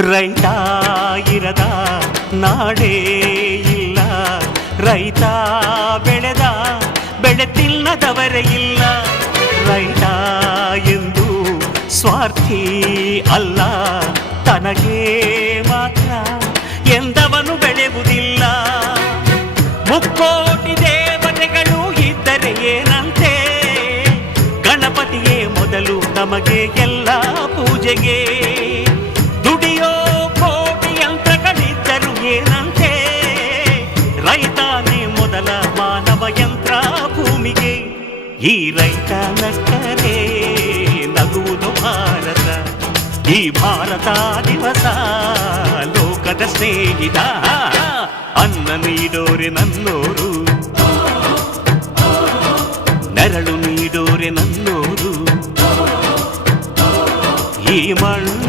ರೈತ ಇರದ ನಾಡೇ ಇಲ್ಲ. ರೈತ ಬೆಳೆದ ಬೆಳೆ ತಿನ್ನದವರೇ ಇಲ್ಲ. ರೈತ ಎಂದು ಸ್ವಾರ್ಥಿ ಅಲ್ಲ. ತನಗೆ ಮಾತ್ರ ಎಂದವನು ಬೆಳೆಯುವುದಿಲ್ಲ. ಮುಕ್ಕೋಟಿ ದೇವತೆಗಳು ಇದ್ದರೆ ಏನಂತೆ? ಗಣಪತಿಯೇ ಮೊದಲು ನಮಗೆ ಎಲ್ಲ ಪೂಜೆಗೆ ಮಾನವ ಯಂತ್ರ ಭೂಮಿಗೆ ಈ ರೈತ ನಕ್ಕರೆ ನಗುವುದು ಭಾರತ ಈ ಭಾರತ ದಿವಸ ಲೋಕದ ಸ್ನೇಹಿತ ಅನ್ನ ನೀಡೋರೆ ನನ್ನೋರು ನೆರಳು ನೀಡೋರೆ ನನ್ನೋರು ಈ ಮಣ್ಣು